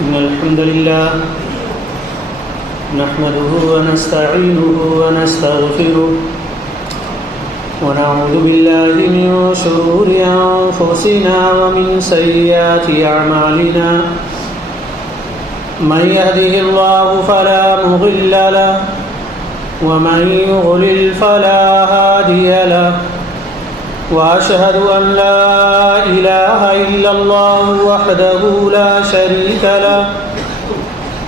إن الحمد لله نحمده ونستعينه ونستغفره ونعوذ بالله من شرور أنفسنا ومن سيئات أعمالنا من يهده الله فلا مضل له ومن يضلل فلا هادي له وأشهد أن لا إله إلا الله وحده لا شريك له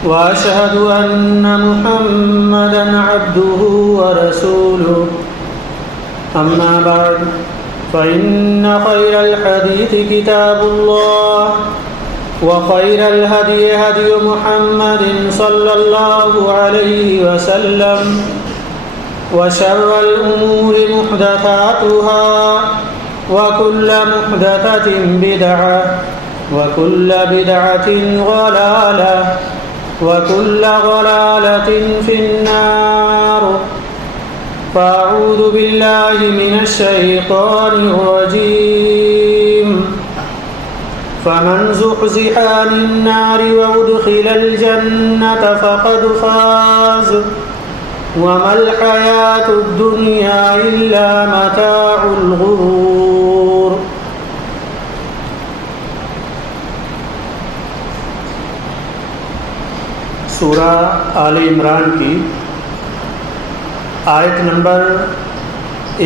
وأشهد أن محمدا عبده ورسوله أما بعد فإن خير الحديث كتاب الله وخير الهدي هدي محمد صلى الله عليه وسلم وشر الأمور محدثاتها وكل محدثة بدعة وكل بدعة ضلالة وكل ضلالة في النار فأعوذ بالله من الشيطان الرجيم فمن زحزح عن النار وأدخل الجنة فقد فاز وما الحياة الدنيا إلا متاع الغرور سورہ آل عمران کی آیت نمبر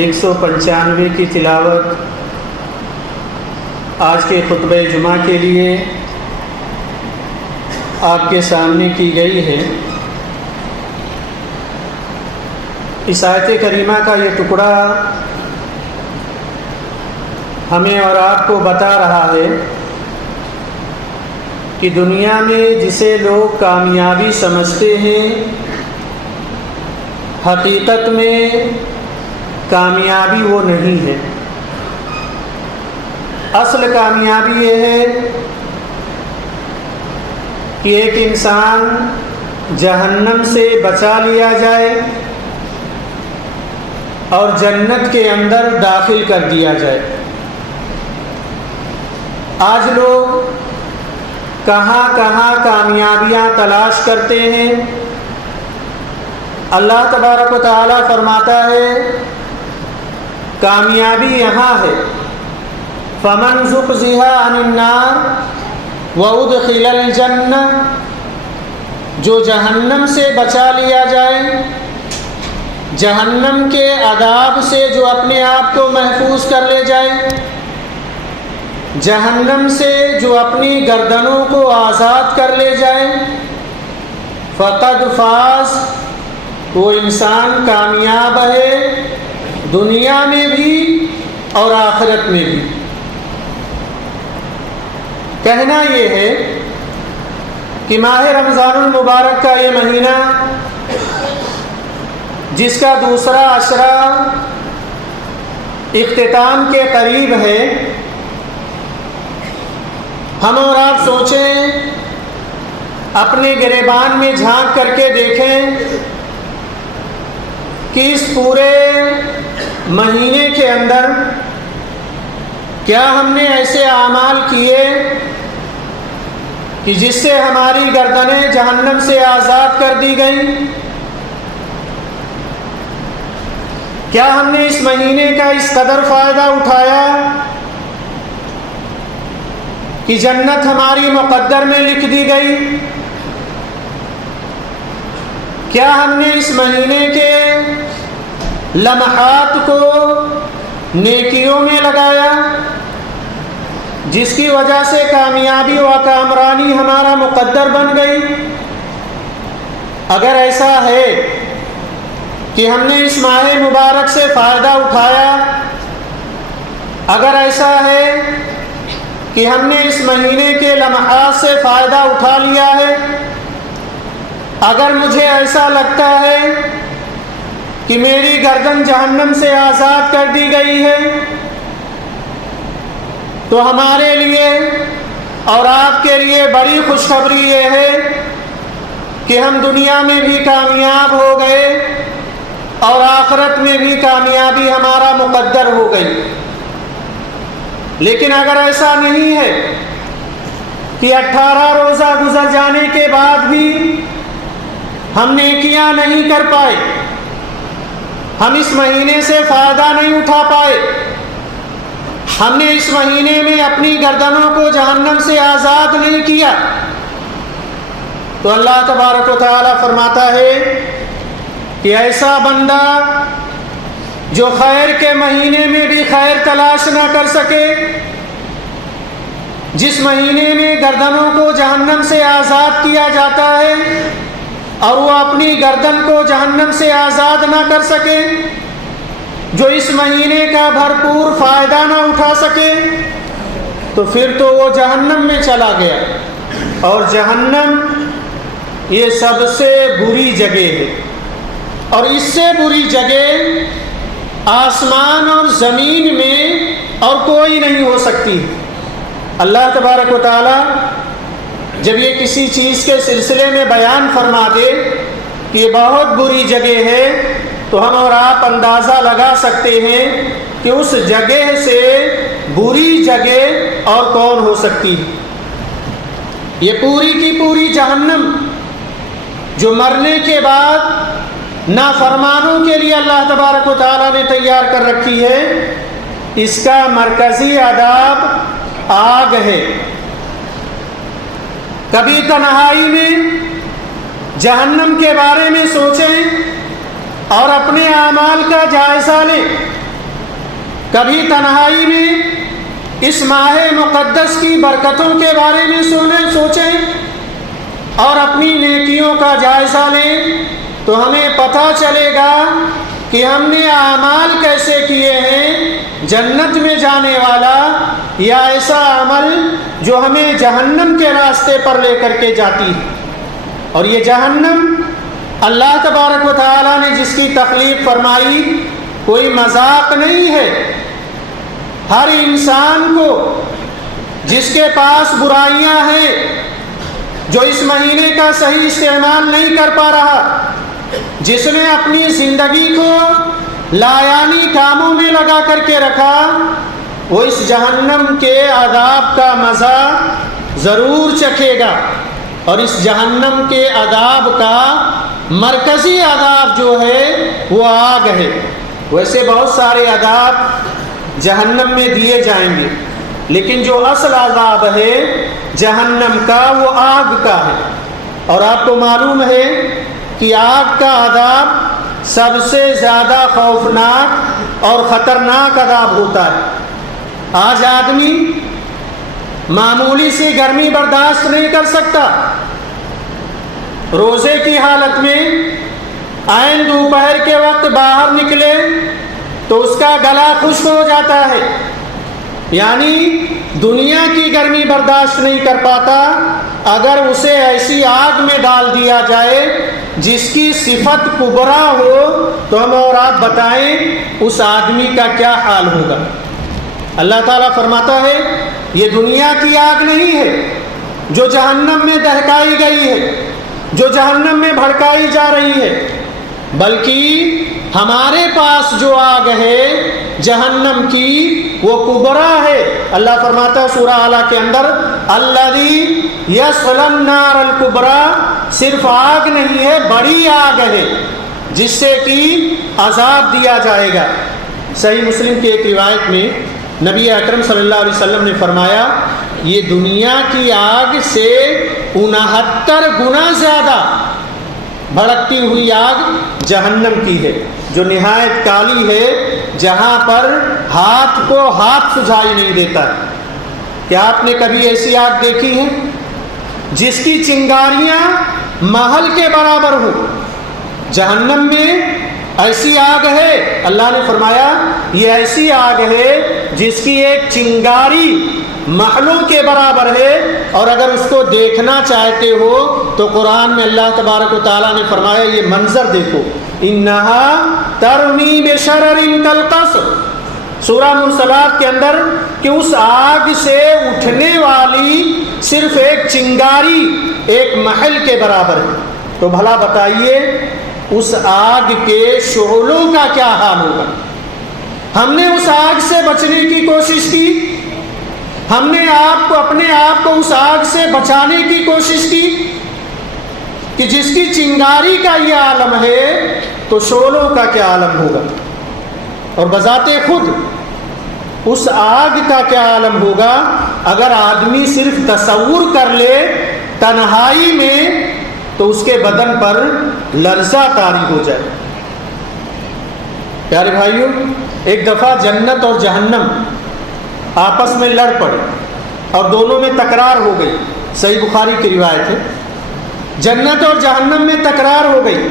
195 کی تلاوت آج کے خطبہ جمعہ کے لیے آپ کے سامنے کی گئی ہے۔ اس آیت کریمہ کا یہ ٹکڑا ہمیں اور آپ کو بتا رہا ہے کہ دنیا میں جسے لوگ کامیابی سمجھتے ہیں حقیقت میں کامیابی وہ نہیں ہے۔ اصل کامیابی یہ ہے کہ ایک انسان جہنم سے بچا لیا جائے اور جنت کے اندر داخل کر دیا جائے۔ آج لوگ کہاں کہاں کامیابیاں تلاش کرتے ہیں۔ اللہ تبارک و تعالیٰ فرماتا ہے کامیابی یہاں ہے، فمن زحزح عن النار وادخل الجنہ، جو جہنم سے بچا لیا جائے، جہنم کے عذاب سے جو اپنے آپ کو محفوظ کر لے جائے، جہنم سے جو اپنی گردنوں کو آزاد کر لے جائے، فقد فاز، وہ انسان کامیاب ہے دنیا میں بھی اور آخرت میں بھی۔ کہنا یہ ہے کہ ماہ رمضان المبارک کا یہ مہینہ جس کا دوسرا عشرہ اختتام کے قریب ہے، ہم اور آپ سوچیں، اپنے گریبان میں جھانک کر کے دیکھیں کہ اس پورے مہینے کے اندر کیا ہم نے ایسے اعمال کیے کہ جس سے ہماری گردنیں جہنم سے آزاد کر دی گئیں؟ کیا ہم نے اس مہینے کا اس قدر فائدہ اٹھایا کہ جنت ہماری مقدر میں لکھ دی گئی؟ کیا ہم نے اس مہینے کے لمحات کو نیکیوں میں لگایا جس کی وجہ سے کامیابی و کامرانی ہمارا مقدر بن گئی؟ اگر ایسا ہے کہ ہم نے اس ماہ مبارک سے فائدہ اٹھایا، اگر ایسا ہے کہ ہم نے اس مہینے کے لمحات سے فائدہ اٹھا لیا ہے، اگر مجھے ایسا لگتا ہے کہ میری گردن جہنم سے آزاد کر دی گئی ہے، تو ہمارے لیے اور آپ کے لیے بڑی خوشخبری یہ ہے کہ ہم دنیا میں بھی کامیاب ہو گئے اور آخرت میں بھی کامیابی ہمارا مقدر ہو گئی۔ لیکن اگر ایسا نہیں ہے کہ 18 روزہ گزر جانے کے بعد بھی ہم نیکیاں نہیں کر پائے، ہم اس مہینے سے فائدہ نہیں اٹھا پائے، ہم نے اس مہینے میں اپنی گردنوں کو جہنم سے آزاد نہیں کیا، تو اللہ تبارک و تعالی فرماتا ہے کہ ایسا بندہ جو خیر کے مہینے میں بھی خیر تلاش نہ کر سکے، جس مہینے میں گردنوں کو جہنم سے آزاد کیا جاتا ہے اور وہ اپنی گردن کو جہنم سے آزاد نہ کر سکے، جو اس مہینے کا بھرپور فائدہ نہ اٹھا سکے، تو پھر تو وہ جہنم میں چلا گیا، اور جہنم یہ سب سے بری جگہ ہے، اور اس سے بری جگہ آسمان اور زمین میں اور کوئی نہیں ہو سکتی۔ اللہ تبارک و تعالی جب یہ کسی چیز کے سلسلے میں بیان فرما دے کہ یہ بہت بری جگہ ہے، تو ہم اور آپ اندازہ لگا سکتے ہیں کہ اس جگہ سے بری جگہ اور کون ہو سکتی ہے۔ یہ پوری کی پوری جہنم جو مرنے کے بعد نافرمانوں کے لیے اللہ تبارک و تعالیٰ نے تیار کر رکھی ہے، اس کا مرکزی عذاب آگ ہے۔ کبھی تنہائی میں جہنم کے بارے میں سوچیں اور اپنے اعمال کا جائزہ لیں، کبھی تنہائی میں اس ماہ مقدس کی برکتوں کے بارے میں سوچیں اور اپنی نیکیوں کا جائزہ لیں، تو ہمیں پتہ چلے گا کہ ہم نے اعمال کیسے کیے ہیں جنت میں جانے والا، یا ایسا عمل جو ہمیں جہنم کے راستے پر لے کر کے جاتی ہے۔ اور یہ جہنم اللہ تبارک و تعالیٰ نے جس کی تخلیق فرمائی کوئی مذاق نہیں ہے۔ ہر انسان کو جس کے پاس برائیاں ہیں، جو اس مہینے کا صحیح استعمال نہیں کر پا رہا، جس نے اپنی زندگی کو لایانی کاموں میں لگا کر کے رکھا، وہ اس جہنم کے عذاب کا مزہ ضرور چکھے گا۔ اور اس جہنم کے عذاب کا مرکزی عذاب جو ہے وہ آگ ہے۔ ویسے بہت سارے عذاب جہنم میں دیے جائیں گے، لیکن جو اصل عذاب ہے جہنم کا وہ آگ کا ہے۔ اور آپ کو معلوم ہے کہ آگ کا عذاب سب سے زیادہ خوفناک اور خطرناک عذاب ہوتا ہے۔ آج آدمی معمولی سی گرمی برداشت نہیں کر سکتا، روزے کی حالت میں عین دوپہر کے وقت باہر نکلے تو اس کا گلا خشک ہو جاتا ہے، یعنی دنیا کی گرمی برداشت نہیں کر پاتا۔ اگر اسے ایسی آگ میں ڈال دیا جائے جس کی صفت کبرا ہو تو ہم اور آپ بتائیں اس آدمی کا کیا حال ہوگا۔ اللہ تعالیٰ فرماتا ہے یہ دنیا کی آگ نہیں ہے جو جہنم میں دہکائی گئی ہے، جو جہنم میں بھڑکائی جا رہی ہے، بلکہ ہمارے پاس جو آگ ہے جہنم کی وہ کبرا ہے۔ اللہ فرماتا ہے سورہ اعلیٰ کے اندر الذی یصلی النار الکبریٰ، صرف آگ نہیں ہے، بڑی آگ ہے جس سے کہ عذاب دیا جائے گا۔ صحیح مسلم کی ایک روایت میں نبی اکرم صلی اللہ علیہ وسلم نے فرمایا یہ دنیا کی آگ سے 69 گنا زیادہ بھڑکتی ہوئی آگ جہنم کی ہے، جو نہایت کالی ہے، جہاں پر ہاتھ کو ہاتھ سجھائی نہیں دیتا۔ کیا آپ نے کبھی ایسی آگ دیکھی ہے جس کی چنگاریاں محل کے برابر ہوں؟ جہنم میں ایسی آگ ہے، اللہ نے فرمایا یہ ایسی آگ ہے جس کی ایک چنگاری محلوں کے برابر ہے، اور اگر اس کو دیکھنا چاہتے ہو تو قرآن میں اللہ تبارک و تعالیٰ نے فرمایا یہ منظر دیکھو، انہا ترمی بشرر کالقصر، سورہ مرسلات کے اندر، کہ اس آگ سے اٹھنے والی صرف ایک چنگاری ایک محل کے برابر ہے۔ تو بھلا بتائیے اس آگ کے شعلوں کا کیا حال ہوگا؟ ہم نے اس آگ سے بچنے کی کوشش کی، ہم نے اپنے آپ کو اس آگ سے بچانے کی کوشش کی کہ جس کی چنگاری کا یہ عالم ہے تو شعلوں کا کیا عالم ہوگا، اور بذات خود اس آگ کا کیا عالم ہوگا اگر آدمی صرف تصور کر لے تنہائی میں تو اس کے بدن پر لرزہ طاری ہو جائے۔ پیارے بھائیوں، ایک دفعہ جنت اور جہنم آپس میں لڑ پڑے اور دونوں میں تکرار ہو گئی، صحیح بخاری کی روایت ہے۔ جنت اور جہنم میں تکرار ہو گئی۔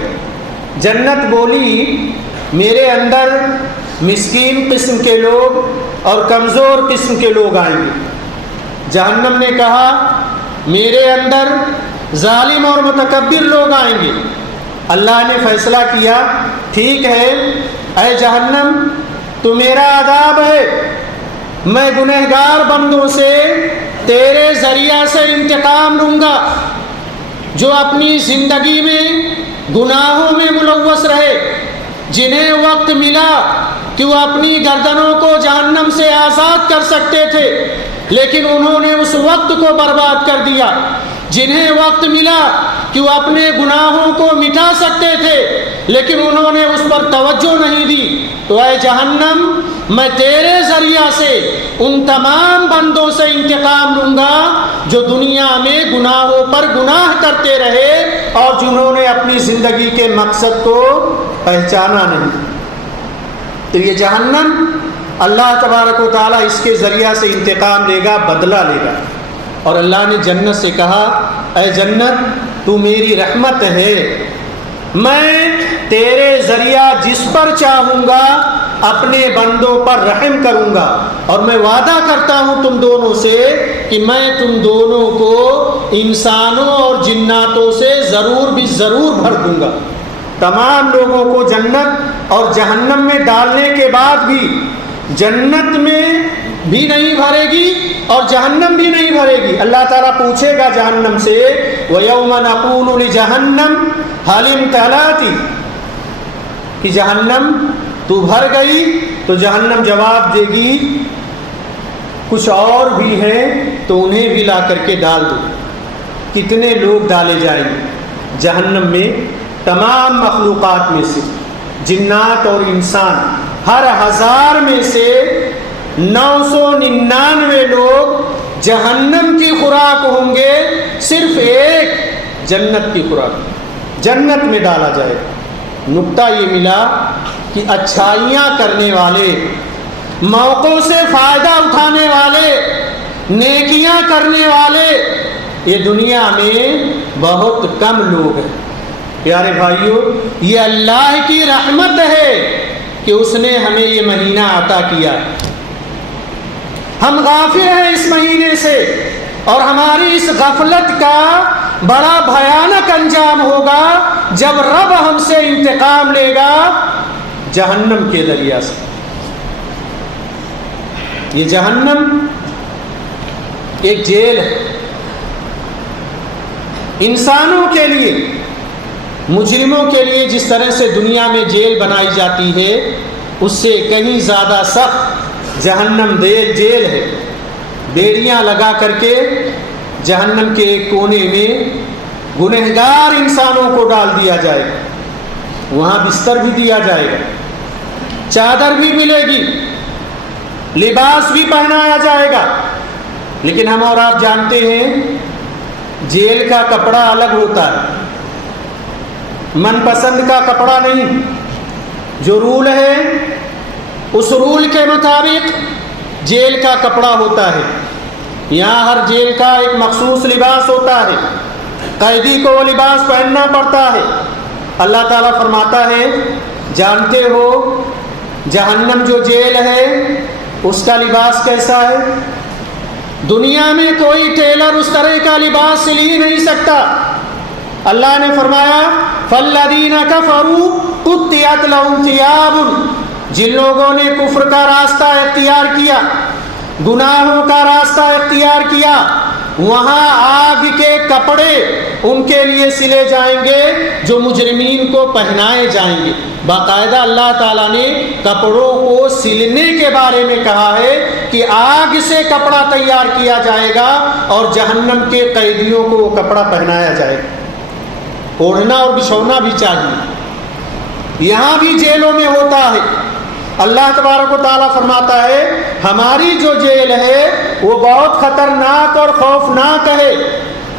جنت بولی میرے اندر مسکین قسم کے لوگ اور کمزور قسم کے لوگ آئیں گے۔ جہنم نے کہا میرے اندر ظالم اور متکبر لوگ آئیں گے۔ اللہ نے فیصلہ کیا ٹھیک ہے اے جہنم تو میرا عذاب ہے، میں گنہگار بندوں سے تیرے ذریعہ سے انتقام لوں گا، جو اپنی زندگی میں گناہوں میں ملوث رہے، جنہیں وقت ملا کہ وہ اپنی گردنوں کو جہنم سے آزاد کر سکتے تھے لیکن انہوں نے اس وقت کو برباد کر دیا، جنہیں وقت ملا کہ وہ اپنے گناہوں کو مٹا سکتے تھے لیکن انہوں نے اس پر توجہ نہیں دی۔ تو اے جہنم میں تیرے ذریعہ سے ان تمام بندوں سے انتقام لوں گا جو دنیا میں گناہوں پر گناہ کرتے رہے اور جنہوں نے اپنی زندگی کے مقصد کو پہچانا نہیں۔ تو یہ جہنم اللہ تبارک و تعالیٰ اس کے ذریعہ سے انتقام لے گا، بدلہ لے گا۔ اور اللہ نے جنت سے کہا اے جنت تو میری رحمت ہے، میں تیرے ذریعہ جس پر چاہوں گا اپنے بندوں پر رحم کروں گا، اور میں وعدہ کرتا ہوں تم دونوں سے کہ میں تم دونوں کو انسانوں اور جناتوں سے ضرور بھی ضرور بھر دوں گا۔ تمام لوگوں کو جنت اور جہنم میں ڈالنے کے بعد بھی جنت میں بھی نہیں بھرے گی اور جہنم بھی نہیں بھرے گی۔ اللہ تعالیٰ پوچھے گا جہنم سے وَيَوْمَ نَقُولُ لِجَهَنَّمَ هَلِ امْتَلَأْتِ، کہ جہنم تو بھر گئی؟ تو جہنم جواب دے گی کچھ اور بھی ہیں تو انہیں بھی لا کر کے ڈال دو۔ کتنے لوگ ڈالے جائیں گے جہنم میں؟ تمام مخلوقات میں سے جنات اور انسان، ہر 1000 میں سے 999 لوگ جہنم کی خوراک ہوں گے، صرف ایک جنت کی خوراک، جنت میں ڈالا جائے گا۔ نقطہ یہ ملا کہ اچھائیاں کرنے والے، موقعوں سے فائدہ اٹھانے والے، نیکیاں کرنے والے یہ دنیا میں بہت کم لوگ ہیں۔ پیارے بھائیوں، یہ اللہ کی رحمت ہے کہ اس نے ہمیں یہ مہینہ عطا کیا۔ ہم غافل ہیں اس مہینے سے، اور ہماری اس غفلت کا بڑا بھیانک انجام ہوگا جب رب ہم سے انتقام لے گا جہنم کے ذریعہ سے۔ یہ جہنم ایک جیل ہے انسانوں کے لیے، مجرموں کے لیے جس طرح سے دنیا میں جیل بنائی جاتی ہے اس سے کہیں زیادہ سخت جہنم جیل ہے۔ بیڑیاں لگا کر کے جہنم کے ایک کونے میں گنہگار انسانوں کو ڈال دیا جائے گا، وہاں بستر بھی دیا جائے گا، چادر بھی ملے گی، لباس بھی پہنایا جائے گا۔ لیکن ہم اور آپ جانتے ہیں جیل کا کپڑا الگ ہوتا ہے، من پسند کا کپڑا نہیں، جو رول ہے اس رول کے مطابق جیل کا کپڑا ہوتا ہے۔ یہاں ہر جیل کا ایک مخصوص لباس ہوتا ہے، قیدی کو وہ لباس پہننا پڑتا ہے۔ اللہ تعالیٰ فرماتا ہے جانتے ہو جہنم جو جیل ہے اس کا لباس کیسا ہے؟ دنیا میں کوئی ٹیلر اس طرح کا لباس سل ہی نہیں سکتا۔ اللہ نے فرمایا فَالَّذِينَ كَفَرُوا قُطِّعَتْ لَهُمْ ثِيَابٌ، جن لوگوں نے کفر کا راستہ اختیار کیا، گناہوں کا راستہ اختیار کیا، وہاں آگ کے کپڑے ان کے لیے سلے جائیں گے جو مجرمین کو پہنائے جائیں گے۔ باقاعدہ اللہ تعالیٰ نے کپڑوں کو سلنے کے بارے میں کہا ہے کہ آگ سے کپڑا تیار کیا جائے گا اور جہنم کے قیدیوں کو وہ کپڑا پہنایا جائے گا۔ اوڑھنا اور بچھونا بھی چاہیے، یہاں بھی جیلوں میں ہوتا ہے۔ اللہ تبارک و تعالیٰ فرماتا ہے ہماری جو جیل ہے وہ بہت خطرناک اور خوفناک ہے،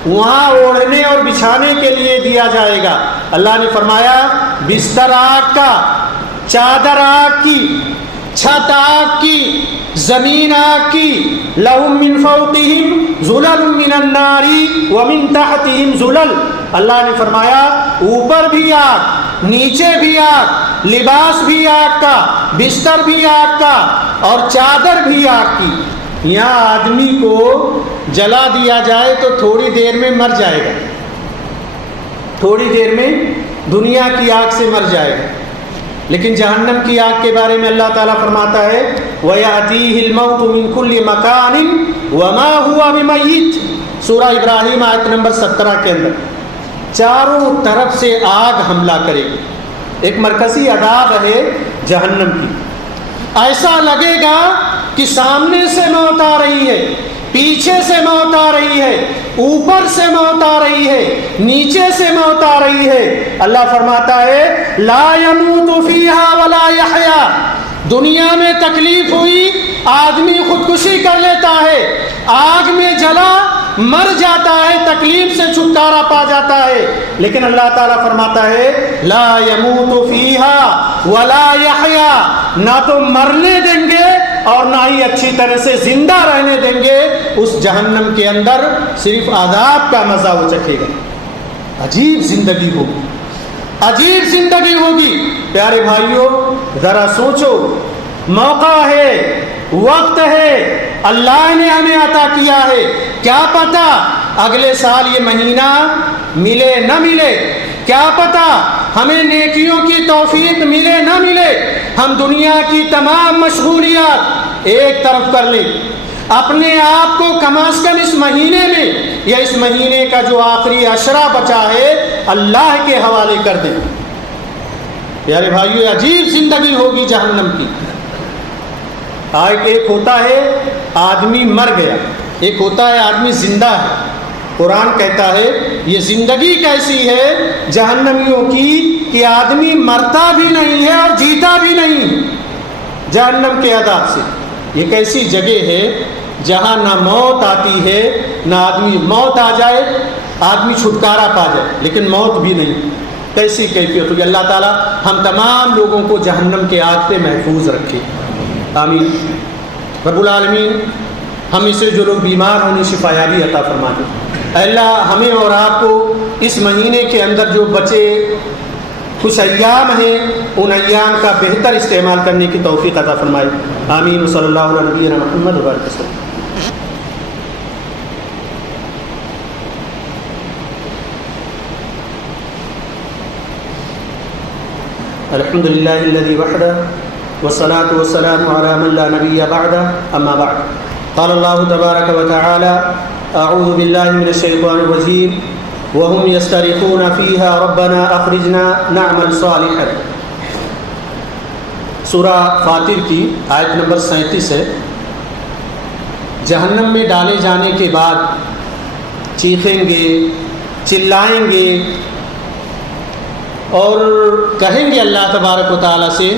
وہاں اوڑھنے اور بچھانے کے لیے دیا جائے گا۔ اللہ نے فرمایا بستر آگ کا، چادر آگ کی، چھت آگ کی، زمین آگ کی، لہم من فوقہم ظلل من النار ومن تحتہم ظلل۔ اللہ نے فرمایا اوپر بھی آگ، نیچے بھی آگ، لباس بھی آگ کا، بستر بھی آگ کا اور چادر بھی آگ کی۔ یہاں آدمی کو جلا دیا جائے تو تھوڑی دیر میں مر جائے گا، تھوڑی دیر میں دنیا کی آگ سے مر جائے گا، لیکن جہنم کی آگ کے بارے میں اللہ تعالیٰ فرماتا ہے وَيَأْتِيهِ الْمَوْتُ مِنْ كُلِّ مَكَانٍ وَمَا هُوَ بِمَيِّتٍ۔ سورہ ابراہیم آیت نمبر 17 کے اندر چاروں طرف سے آگ حملہ کرے گی۔ ایک مرکزی عذاب ہے جہنم کی، ایسا لگے گا کہ سامنے سے موت آ رہی ہے، پیچھے سے موت آ رہی ہے، اوپر سے موت آ رہی ہے، نیچے سے موت آ رہی ہے۔ اللہ فرماتا ہے لا يموت فيها ولا يحيا۔ دنیا میں تکلیف ہوئی، آدمی خودکشی کر لیتا ہے، آگ میں جلا مر جاتا ہے، تکلیف سے چھٹکارا پا جاتا ہے، لیکن اللہ تعالیٰ فرماتا ہے لا يموت فيها ولا يحيا، نہ تو مرنے دیں گے اور نہ ہی اچھی طرح سے زندہ رہنے دیں گے۔ اس جہنم کے اندر صرف عذاب کا مزہ وہ چکھے گا۔ عجیب زندگی ہوگی، عجیب زندگی ہوگی۔ پیارے بھائیوں ذرا سوچو، موقع ہے، وقت ہے، اللہ نے ہمیں عطا کیا ہے، کیا پتہ اگلے سال یہ مہینہ ملے نہ ملے، کیا پتہ ہمیں نیکیوں کی توفیق ملے نہ ملے۔ ہم دنیا کی تمام مشغولیات ایک طرف کر لیں، اپنے آپ کو کم از کم اس مہینے میں یا اس مہینے کا جو آخری عشرہ بچا ہے اللہ کے حوالے کر دیں۔ پیارے بھائیو عجیب زندگی ہوگی جہنم کی۔ ایک ہوتا ہے آدمی مر گیا، ایک ہوتا ہے آدمی زندہ ہے۔ قرآن کہتا ہے یہ زندگی کیسی ہے جہنمیوں کی کہ آدمی مرتا بھی نہیں ہے اور جیتا بھی نہیں جہنم کے عذاب سے۔ یہ کیسی جگہ ہے جہاں نہ موت آتی ہے، نہ آدمی موت آ جائے آدمی چھٹکارا پا جائے، لیکن موت بھی نہیں۔ کیسی کیفیت ہوگی؟ اللہ تعالیٰ ہم تمام لوگوں کو جہنم کے آگ سے محفوظ رکھے، آمین۔ رب العالمین ہم اسے جو لوگ بیمار ہونے شفایابی عطا فرما دے۔ اے اللہ ہمیں اور آپ کو اس مہینے کے اندر جو بچے کچھ ایام ہیں ان ایام کا بہتر استعمال کرنے کی توفیق عطا فرمائے، آمین۔ صلی اللہ علیہ نبینا محمد وبارک وسلم۔ الحمد للہ الذی وحدہ والصلاة والسلام علی من لا نبی بعدہ، اما بعد۔ قال اللہ تبارک وتعالی اعوذ باللہ من الشیطان الرجیم وهم یسترخون فیہا ربنا اخرجنا نعمل صالحا۔ سورہ فاطر کی آیت نمبر 37 ہے۔ جہنم میں ڈالے جانے کے بعد چیخیں گے، چلائیں گے اور کہیں گے اللہ تبارک و تعالیٰ سے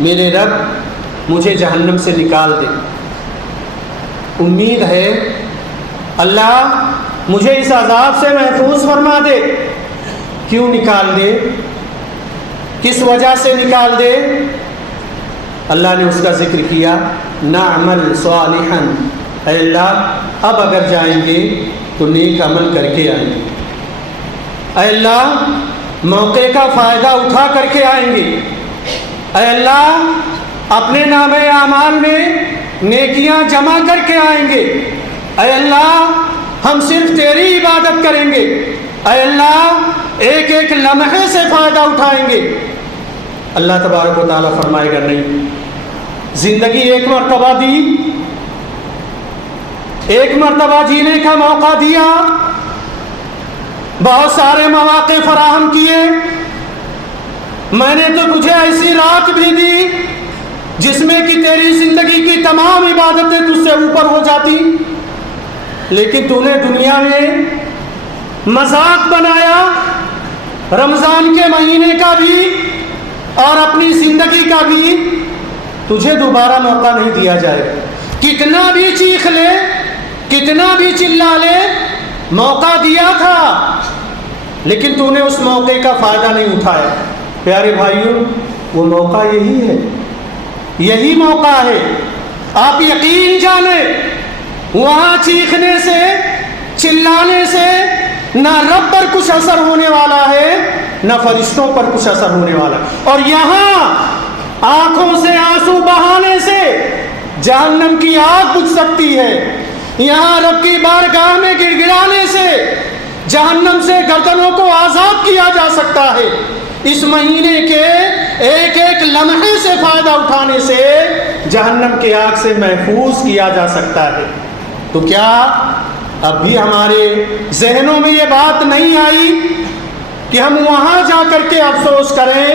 میرے رب مجھے جہنم سے نکال دے۔ امید ہے اللہ مجھے اس عذاب سے محفوظ فرما دے۔ کیوں نکال دے؟ کس وجہ سے نکال دے؟ اللہ نے اس کا ذکر کیا نعمل صالحا، اے اللہ اب اگر جائیں گے تو نیک عمل کر کے آئیں گے، اے اللہ موقع کا فائدہ اٹھا کر کے آئیں گے، اے اللہ اپنے نامہ اعمال میں نیکیاں جمع کر کے آئیں گے، اے اللہ ہم صرف تیری عبادت کریں گے، اے اللہ ایک ایک لمحے سے فائدہ اٹھائیں گے۔ اللہ تبارک و تعالیٰ فرمائے گا نہیں، زندگی ایک مرتبہ دی، ایک مرتبہ جینے کا موقع دیا، بہت سارے مواقع فراہم کیے، میں نے تو تجھے ایسی رات بھی دی جس میں کہ تیری زندگی کی تمام عبادتیں تجھ سے اوپر ہو جاتی، لیکن تو نے دنیا میں مذاق بنایا رمضان کے مہینے کا بھی اور اپنی زندگی کا بھی، تجھے دوبارہ موقع نہیں دیا جائے. کتنا بھی چیخ لے، کتنا بھی چلا لے، موقع دیا تھا لیکن تو نے اس موقع کا فائدہ نہیں اٹھایا. پیارے بھائیوں، وہ موقع یہی ہے، یہی موقع ہے. آپ یقین جانیں وہاں چیخنے سے، چلانے سے نہ رب پر کچھ اثر ہونے والا ہے نہ فرشتوں پر کچھ اثر ہونے والا ہے. اور یہاں آنکھوں سے آنسو بہانے سے جہنم کی آگ بجھ سکتی ہے. یہاں رب کی بارگاہ میں گڑ گڑانے سے جہنم سے گردنوں کو آزاد کیا جا سکتا ہے. اس مہینے کے ایک ایک لمحے سے فائدہ اٹھانے سے جہنم کی آگ سے محفوظ کیا جا سکتا ہے. تو کیا اب بھی ہمارے ذہنوں میں یہ بات نہیں آئی کہ ہم وہاں جا کر کے افسوس کریں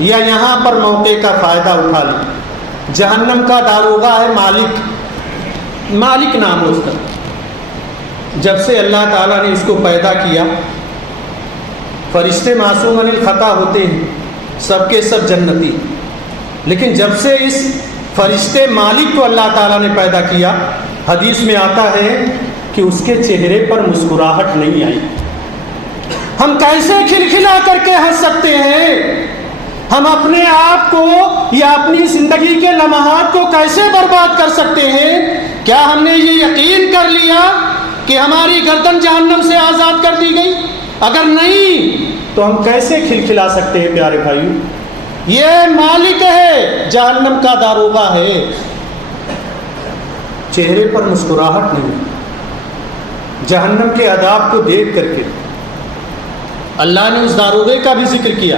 یا یہاں پر موقع کا فائدہ اٹھا لیں؟ جہنم کا داروغہ ہے مالک نام ہے اس کا. جب سے اللہ تعالیٰ نے اس کو پیدا کیا، فرشتے معصوم عن الخطا ہوتے ہیں، سب کے سب جنتی، لیکن جب سے اس فرشتے مالک کو اللہ تعالیٰ نے پیدا کیا، حدیث میں آتا ہے کہ اس کے چہرے پر مسکراہٹ نہیں آئی. ہم کیسے کھلکھلا کر کے ہنس سکتے ہیں؟ ہم اپنے آپ کو یا اپنی زندگی کے لمحات کو کیسے برباد کر سکتے ہیں؟ کیا ہم نے یہ یقین کر لیا کہ ہماری گردن جہنم سے آزاد کر دی گئی؟ اگر نہیں تو ہم کیسے کھلکھلا سکتے ہیں؟ پیارے بھائیو، یہ مالک ہے، جہنم کا داروغہ ہے. چہرے پر مسکراہٹ نہیں. جہنم کے عذاب کو دیکھ کر کے اللہ نے اس داروغے کا بھی ذکر کیا.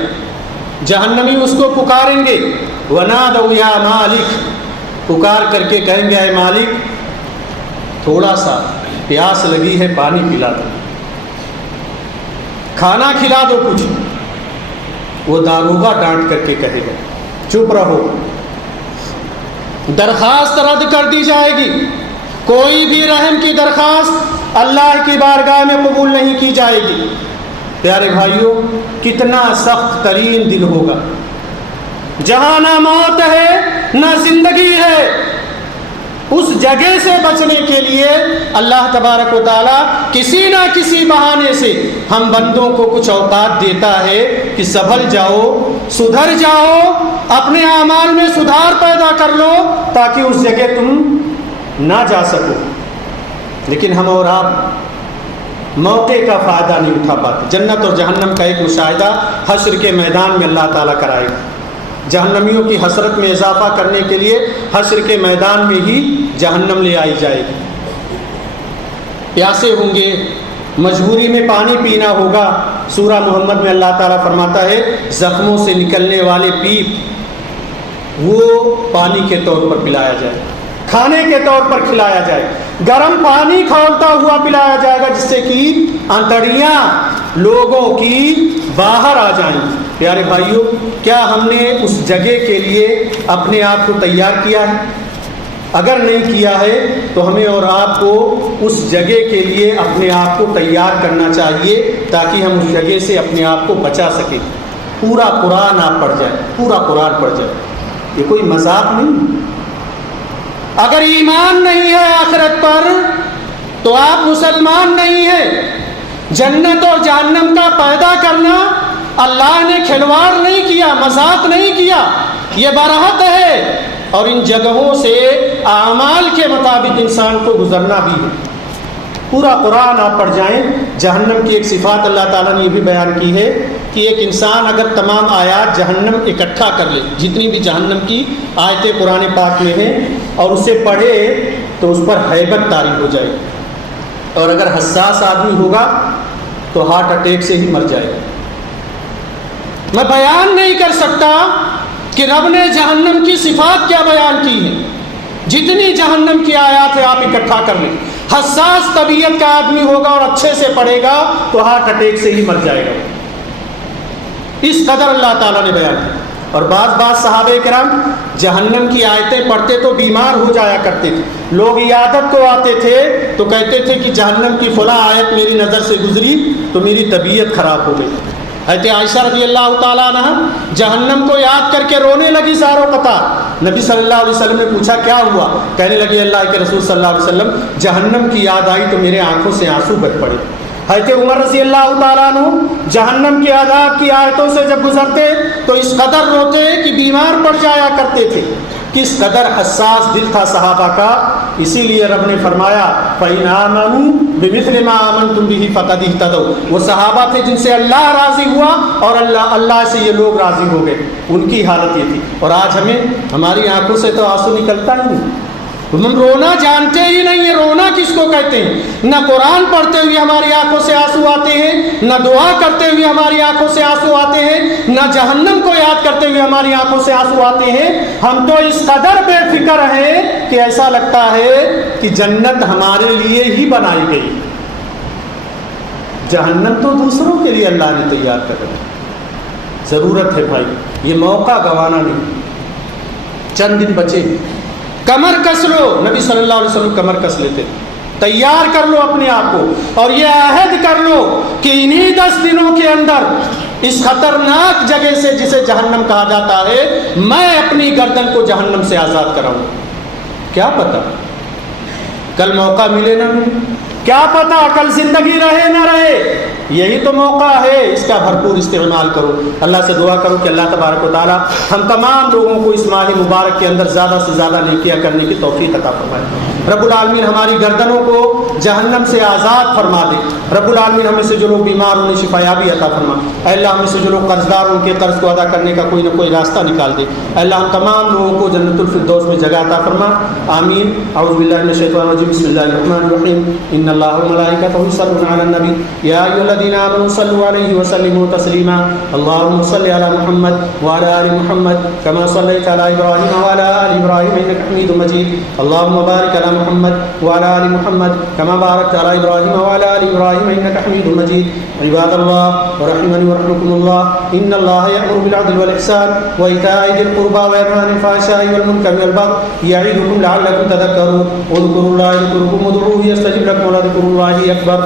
جہنمی اس کو پکاریں گے، وَنَادَوْا يَا مَالِكَ، پکار کر کے کہیں گے اے مالک تھوڑا سا پیاس لگی ہے، پانی پلا دو، کھانا کھلا دو کچھ. وہ داروغہ ڈانٹ کر کے کہے گا چپ رہو. درخواست رد کر دی جائے گی. کوئی بھی رحم کی درخواست اللہ کی بارگاہ میں قبول نہیں کی جائے گی. پیارے بھائیوں، کتنا سخت ترین دن ہوگا جہاں نہ موت ہے نہ زندگی ہے. اس جگہ سے بچنے کے لیے اللہ تبارک و تعالیٰ کسی نہ کسی بہانے سے ہم بندوں کو کچھ اوقات دیتا ہے کہ سنبھل جاؤ، سدھر جاؤ، اپنے اعمال میں سدھار پیدا کر لو تاکہ اس جگہ تم نہ جا سکو. لیکن ہم اور آپ موقع کا فائدہ نہیں اٹھا پاتے. جنت اور جہنم کا ایک مشاہدہ حشر کے میدان میں اللہ تعالیٰ کرائے گا. جہنمیوں کی حسرت میں اضافہ کرنے کے لیے حشر کے میدان میں ہی جہنم لے آئی جائے گی. پیاسے ہوں گے، مجبوری میں پانی پینا ہوگا. سورہ محمد میں اللہ تعالیٰ فرماتا ہے زخموں سے نکلنے والے پیپ وہ پانی کے طور پر پلایا جائے، کھانے کے طور پر کھلایا جائے، گرم پانی کھولتا ہوا پلایا جائے گا جس سے کہ انتڑیاں لوگوں کی باہر آ جائیں. پیارے بھائیوں، کیا ہم نے اس جگہ کے لیے اپنے آپ کو تیار کیا ہے؟ اگر نہیں کیا ہے تو ہمیں اور آپ کو اس جگہ کے لیے اپنے آپ کو تیار کرنا چاہیے تاکہ ہم اس جگہ سے اپنے آپ کو بچا سکیں. پورا قرآن آپ پڑھ جائیں، پورا قرآن پڑھ جائیں. یہ کوئی مذاق نہیں. اگر ایمان نہیں ہے آخرت پر تو آپ مسلمان نہیں ہیں. جنت اور جہنم کا پیدا کرنا اللہ نے کھلواڑ نہیں کیا، مذاق نہیں کیا، یہ برحق ہے. اور ان جگہوں سے اعمال کے مطابق انسان کو گزرنا بھی ہے. پورا قرآن آپ پڑھ جائیں. جہنم کی ایک صفات اللہ تعالیٰ نے یہ بھی بیان کی ہے کہ ایک انسان اگر تمام آیات جہنم اکٹھا کر لے، جتنی بھی جہنم کی آیتیں قرآن پاک میں ہیں، اور اسے پڑھے تو اس پر ہیبت طاری ہو جائے. اور اگر حساس آدمی ہوگا تو ہارٹ اٹیک سے ہی مر جائے گا. میں بیان نہیں کر سکتا کہ رب نے جہنم کی صفات کیا بیان کی ہیں. جتنی جہنم کی آیات ہے آپ اکٹھا کر لیں. حساس طبیعت کا آدمی ہوگا اور اچھے سے پڑھے گا تو ہارٹ اٹیک سے ہی مر جائے گا. اس قدر اللہ تعالیٰ نے بیان کیا. اور بعض صحابہ کرام جہنم کی آیتیں پڑھتے تو بیمار ہو جایا کرتے تھے. لوگ عیادت کو آتے تھے تو کہتے تھے کہ جہنم کی فلاں آیت میری نظر سے گزری تو میری طبیعت خراب ہو گئی. حضرت عائشہ رضی اللہ تعالیٰ عنہ جہنم کو یاد کر کے رونے لگی زاروں قطار. نبی صلی اللہ علیہ وسلم نے پوچھا کیا ہوا؟ کہنے لگی اللہ کے رسول صلی اللہ علیہ وسلم جہنم کی یاد آئی تو میرے آنکھوں سے آنسو بہہ پڑے. حضرت عمر رضی اللہ تعالیٰ عنہ جہنم کی عذاب کی آیتوں سے جب گزرتے تو اس قدر روتے کہ بیمار پڑ جایا کرتے تھے. کس قدر حساس دل تھا صحابہ کا. اسی لیے رب نے فرمایا فَإِنْ آمَنُوا بِمِثْلِ مَا آمَنْتُمْ بِهِ فَقَدِ اهْتَدَوْا. وہ صحابہ تھے جن سے اللہ راضی ہوا اور اللہ سے یہ لوگ راضی ہو گئے. ان کی حالت یہ تھی. اور آج ہماری آنکھوں سے تو آنسو نکلتا ہی نہیں. ہم رونا جانتے ہی نہیں ہیں. رونا کس کو کہتے ہیں؟ نہ قرآن پڑھتے ہوئے ہماری آنکھوں سے آنسو آتے ہیں, نہ دعا کرتے ہوئے ہماری آنکھوں سے آنسو آتے ہیں, نہ جہنم کو یاد کرتے ہوئے ہماری آنکھوں سے آنسو آتے ہیں. ہم تو اس قدر بے فکر ہیں کہ ایسا لگتا ہے کہ جنت ہمارے لیے ہی بنائی گئی. جہنم تو دوسروں کے لیے اللہ نے تیار کر رکھی. ضرورت ہے بھائی یہ موقع گنوانا نہیں. چند دن بچے, کمر کس لو. نبی صلی اللہ علیہ وسلم کمر کس لیتے. تیار کر لو اپنے آپ کو اور یہ عہد کر لو کہ انہی 10 دنوں کے اندر اس خطرناک جگہ سے جسے جہنم کہا جاتا ہے میں اپنی گردن کو جہنم سے آزاد کراؤں. کیا پتا کل موقع ملے نہ ملے, کیا پتا کل زندگی رہے نہ رہے. یہی تو موقع ہے, اس کا بھرپور استعمال کرو. اللہ سے دعا کرو کہ اللہ تبارک و تعالی ہم تمام لوگوں کو اس ماہ مبارک کے اندر زیادہ سے زیادہ نیکیاں کرنے کی توفیق عطا فرمائے. رب العالمین ہماری گردنوں کو جہنم سے آزاد فرما دے. رب العالمین ہمیں سے جو لوگ بیمار انہیں شفایابی عطا فرما. اے اللہ ہمیں سے جو لوگ قرض دار ان کے قرض کو ادا کرنے کا کوئی نہ کوئی راستہ نکال دے. اے اللہ ہم تمام لوگوں کو جنت الفردوس میں جگہ عطا فرما. آمین. اعوذ باللہ من الشیطان الرجیم. بسم اللہ الرحمن الرحیم. ان اللہ وملائکتہ یصلون علی النبی یا ایھا الذین آمنوا صلوا علیہ وسلموا تسلیما. اللهم صل علی محمد وعلی آل محمد کما صلیت علی ابراہیم وعلی آل ابراہیم انک حمید مجید. اللهم بارک علی محمد وعلى آل محمد كما باركت على إبراهيم وعلى آل إبراهيم إنك حميد مجيد. عباد الله ورحمني ورحمكم الله إن الله يأمر بالعدل والإحسان وإيتاء ذي القربى وينهى عن الفحشاء والمنكر والبغي يعظكم لعلكم تذكرون. اذكروا الله يذكركم وادعوه يستجب لكم ولذكر الله أكبر.